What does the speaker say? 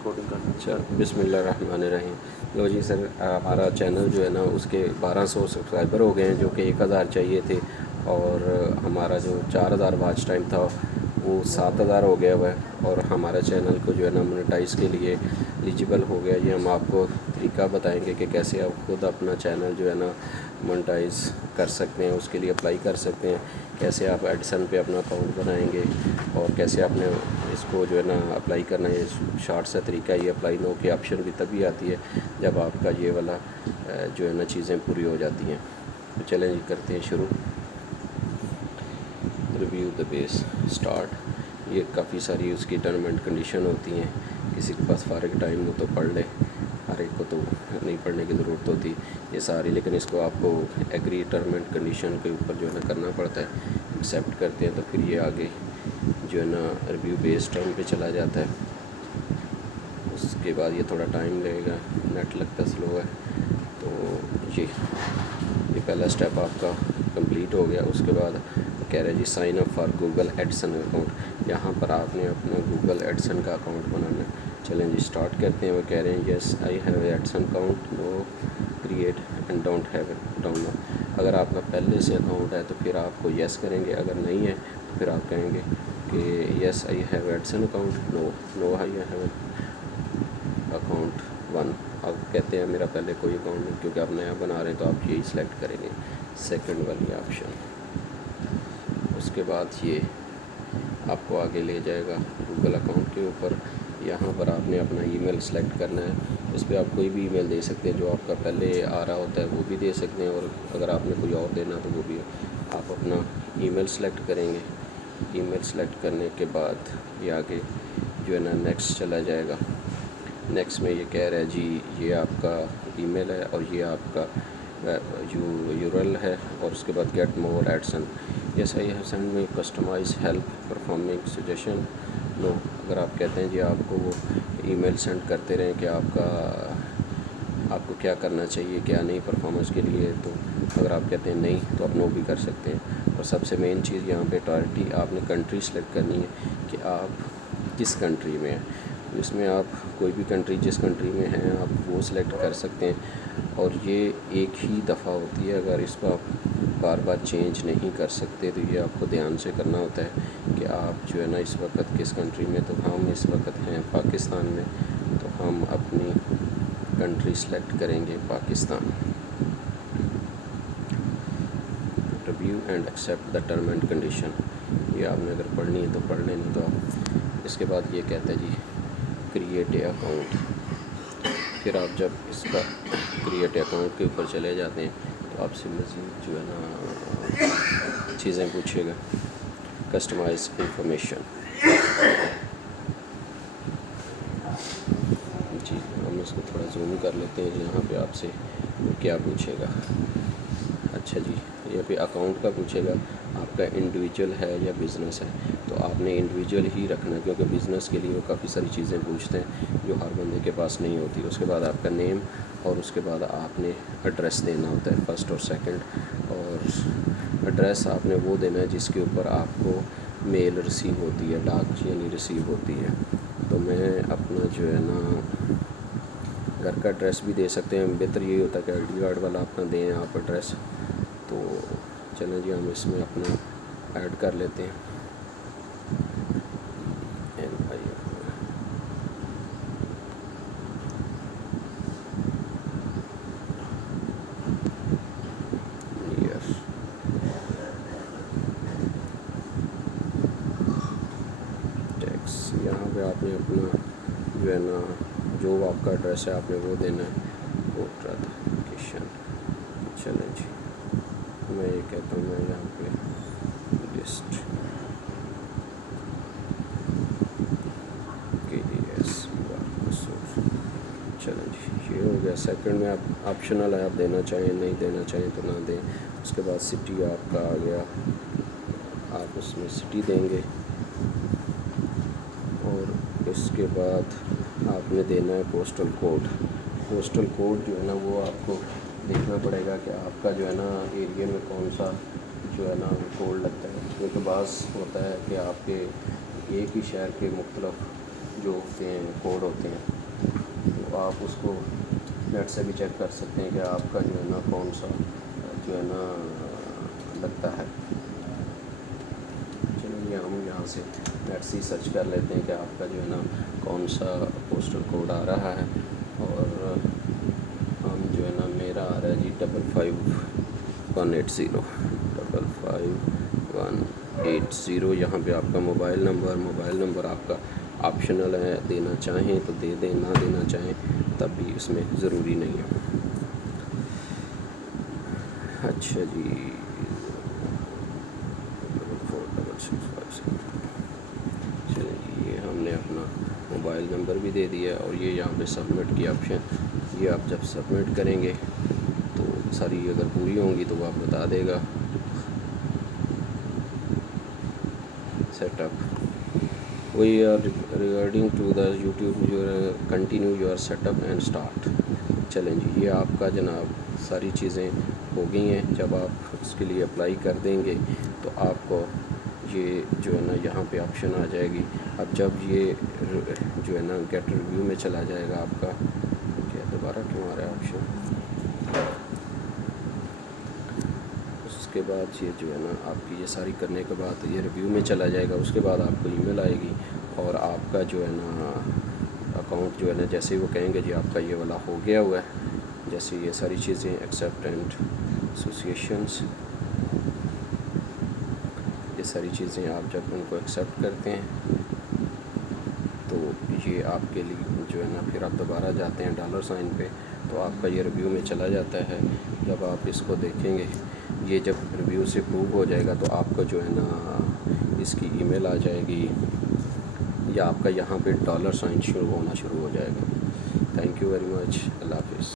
Recording کرنا. اچھا بسم اللہ الرحمن الرحیم. لو جی سر ہمارا چینل جو ہے نا اس کے 1200 سبسکرائبر ہو گئے ہیں جو کہ 1000 چاہیے تھے, اور ہمارا جو 4000 واچ ٹائم تھا وہ 7000 ہو گیا ہوا ہے, اور ہمارے چینل کو جو ہے نا مونیٹائز کے لیے ایلیجیبل ہو گیا. یہ ہم آپ کو طریقہ بتائیں گے کہ کیسے آپ خود اپنا چینل جو ہے نا مونیٹائز کر سکتے ہیں, اس کے لیے اپلائی کر سکتے ہیں, کیسے آپ ایڈسن پہ اپنا اکاؤنٹ بنائیں گے, اور کیسے آپ نے اس کو جو ہے نا اپلائی کرنا ہے. شارٹ سا طریقہ یہ اپلائی نو کی آپشن بھی تبھی آتی ہے جب آپ کا یہ والا جو ہے نا چیزیں پوری ہو جاتی ہیں. تو چلیں جی کرتے ہیں شروع. Review the base start. یہ کافی ساری اس کی ٹرم اینڈ کنڈیشن ہوتی ہیں, کسی کے پاس فارغ ٹائم ہو تو پڑھ لے, ہر ایک کو تو نہیں پڑھنے کی ضرورت ہوتی یہ ساری, لیکن اس کو آپ کو ایگری ٹرم اینڈ کنڈیشن کے اوپر جو ہے نا کرنا پڑتا ہے. ایکسیپٹ کرتے ہیں تو پھر یہ آگے جو ہے نا ریویو بیس ٹرم پہ چلا جاتا ہے. اس کے بعد یہ تھوڑا ٹائم لگے گا, نیٹ لگتا سلو ہے. تو یہ پہلا اسٹیپ آپ کا کمپلیٹ ہو گیا. اس کے بعد کہہ رہے جی sign up for Google AdSense account. یہاں پر آپ نے اپنا گوگل ایڈسن کا اکاؤنٹ بنانا ہے. چلیں جی اسٹارٹ کرتے ہیں. وہ کہہ رہے ہیں yes I have a AdSense account, no create and don't have a download. اگر آپ کا پہلے سے اکاؤنٹ ہے تو پھر آپ کو یس کریں گے, اگر نہیں ہے تو پھر آپ کہیں گے کہ yes I have AdSense account, no I have account 1. آپ کہتے ہیں میرا پہلے کوئی اکاؤنٹ نہیں, کیونکہ آپ نیا بنا رہے ہیں تو آپ یہی سلیکٹ کریں گے سیکنڈ والی آپشن. اس کے بعد یہ آپ کو آگے لے جائے گا گوگل اکاؤنٹ کے اوپر. یہاں پر آپ نے اپنا ای میل سلیکٹ کرنا ہے. اس پہ آپ کوئی بھی ای میل دے سکتے ہیں, جو آپ کا پہلے آ رہا ہوتا ہے وہ بھی دے سکتے ہیں, اور اگر آپ نے کوئی اور دینا تو وہ بھی. آپ اپنا ای میل سلیکٹ کریں گے. ای میل سلیکٹ کرنے کے بعد یہ آگے جو ہے نا نیکسٹ چلا جائے گا. نیکسٹ میں یہ کہہ رہا ہے جی یہ آپ کا ای میل ہے اور یہ آپ کا یورل ہے, اور اس کے بعد get more AdSense. Yes I have send me customize help performing suggestion, no. اگر آپ کہتے ہیں جی آپ کو وہ ای میل سینڈ کرتے رہیں کہ آپ کو کیا کرنا چاہیے کیا نہیں پرفارمنس کے لیے, تو اگر آپ کہتے ہیں نہیں تو آپ نو بھی کر سکتے ہیں. اور سب سے مین چیز یہاں پہ پرائرٹی آپ نے کنٹری سلیکٹ کرنی ہے کہ آپ کس کنٹری میں ہیں. اس میں آپ کوئی بھی کنٹری جس کنٹری میں ہیں آپ وہ سلیکٹ کر سکتے ہیں, اور یہ ایک ہی دفعہ ہوتی ہے. اگر اس کو آپ بار بار چینج نہیں کر سکتے تو یہ آپ کو دھیان سے کرنا ہوتا ہے کہ آپ جو ہے نا اس وقت کس کنٹری میں. تو ہم اس وقت ہیں پاکستان میں, تو ہم اپنی کنٹری سلیکٹ کریں گے Pakistan. Review and accept the term and condition. یہ آپ نے اگر پڑھنی ہے تو پڑھ لیں, نہیں تو آپ. اس کے بعد یہ کہتا ہے جی کریٹ اے اکاؤنٹ. پھر آپ جب اس کا کریٹ اے اکاؤنٹ کے اوپر چلے جاتے ہیں تو آپ سے مزید جو ہے نا چیزیں پوچھے گا. Customise information. جی ہم اس کو تھوڑا زوم کر لیتے ہیں. یہاں پہ آپ سے کیا پوچھے گا. اچھا جی یہاں پہ اکاؤنٹ کا پوچھے گا آپ کا انڈیویجول ہے یا بزنس ہے. تو آپ نے انڈیویجول ہی رکھنا ہے, کیونکہ بزنس کے لیے وہ کافی ساری چیزیں پوچھتے ہیں جو ہر بندے کے پاس نہیں ہوتی. اس کے بعد آپ کا نیم, اور اس کے بعد آپ نے ایڈریس دینا ہوتا ہے فرسٹ اور سیکنڈ. اور ایڈریس آپ نے وہ دینا ہے جس کے اوپر آپ کو میل ریسیو ہوتی ہے, ڈاک یعنی ریسیو ہوتی ہے. تو میں اپنا جو ہے نا گھر کا ایڈریس بھی دے سکتے ہیں. بہتر یہی ہوتا ہے کہ آئی ڈی کارڈ والا اپنا دیں آپ ایڈریس. تو چلیں جی ہم اس میں اپنا ایڈ کر لیتے ہیں یس. ٹیکس یہاں پہ آپ نے اپنا جو ہے نا جو آپ کا ایڈریس ہے آپ نے وہ دینا ہے. Voter application. چلیں جی میں یہ کہتا ہوں میں یہاں پہ لسٹ کے ایس قصور. چلیں جی یہ ہو گیا. سیکنڈ میں آپ آپشنل ہے, آپ دینا چاہیں نہیں دینا چاہیں تو نہ دیں. اس کے بعد سٹی آپ کا آ گیا, آپ اس میں سٹی دیں گے. اور اس کے بعد آپ نے دینا ہے پوسٹل کوڈ. پوسٹل کوڈ جو ہے نا وہ آپ کو دیکھنا پڑے گا کہ آپ کا جو ہے نا ایریے میں کون سا جو ہے نا کوڈ لگتا ہے. کیونکہ بعض ہوتا ہے کہ آپ کے ایک ہی شہر کے مختلف جو ہوتے ہیں کوڈ ہوتے ہیں، تو آپ اس کو نیٹ سے بھی چیک کر سکتے ہیں کہ آپ کا جو ہے نا کون سا جو ہے نا لگتا ہے۔ چلیے ہم یہاں سے نیٹ سے سرچ کر لیتے ہیں کہ آپ کا جو ہے نا کون سا پوسٹل کوڈ آ رہا ہے، اور ہم جو ہے نا میرا آ رہا ہے جی 55180 55180۔ یہاں پہ آپ کا موبائل نمبر آپ کا آپشنل ہے، دینا چاہیں تو دے دیں، نہ دینا چاہیں تب بھی اس میں ضروری نہیں ہے۔ اچھا جی 446656، چلیں جی، یہ ہم نے اپنا موبائل نمبر بھی دے دیا، اور یہ یہاں پہ سبمٹ کی آپشن، یہ آپ جب سبمٹ کریں گے تو ساری اگر پوری ہوں گی تو وہ آپ بتا دے گا set up we are regarding to the YouTube continue your set up and start. چلیں جی، یہ آپ کا جناب ساری چیزیں ہو گئی ہیں۔ جب آپ اس کے لیے اپلائی کر دیں گے تو آپ کو یہ جو ہے نا یہاں پہ آپشن آ جائے گی۔ اب جب یہ جو ہے نا گیٹ ریویو میں چلا جائے گا آپ کا، کیا دوبارہ کیوں آ رہا ہے آپشن، اس کے بعد یہ جو ہے نا آپ کی یہ ساری کرنے کے بعد یہ ریویو میں چلا جائے گا۔ اس کے بعد آپ کو ای میل آئے گی، اور آپ کا جو ہے نا اکاؤنٹ جو ہے نا جیسے ہی وہ کہیں گے جی آپ کا یہ والا ہو گیا ہوا ہے، جیسے یہ ساری چیزیں ایکسیپٹ اینڈ ایسوسیشنس، یہ ساری چیزیں آپ جب ان کو ایکسیپٹ کرتے ہیں تو یہ آپ کے لیے جو ہے نا پھر آپ دوبارہ جاتے ہیں $سائن پہ، تو آپ کا یہ ریویو میں چلا جاتا ہے۔ جب آپ اس کو دیکھیں گے، یہ جب ریویو سے پروو ہو جائے گا تو آپ کو جو ہے نا اس کی ای میل آ جائے گی، یا آپ کا یہاں پہ $سائن شروع ہونا شروع ہو جائے گا۔ تھینک یو ویری مچ، اللہ حافظ۔